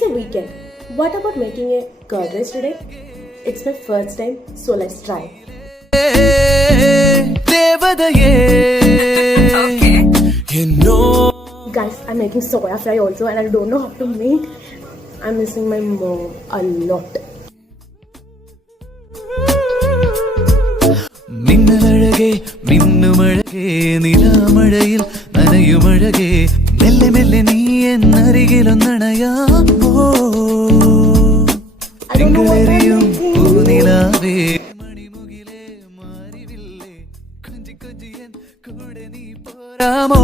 It's a weekend. What about making a curd rice today? It's my first time, so let's try. Guys, I'm making soya fry also and I don't know how to make. I'm missing my mom a lot. മിന്നലഴകേ മിന്നുമഴകേ നിലാമഴയിൽ നനയുമഴകേ മെല്ലെ മെല്ലെ നീ എന്നരികിലൊന്നണയാമോ തിങ്കളെറിയും പൂനിലാവേ മണിമുകിലേ മാറിവില്ലേ കൊഞ്ചി കൊഞ്ചിയൻ കൂടെ നീ പോരാമോ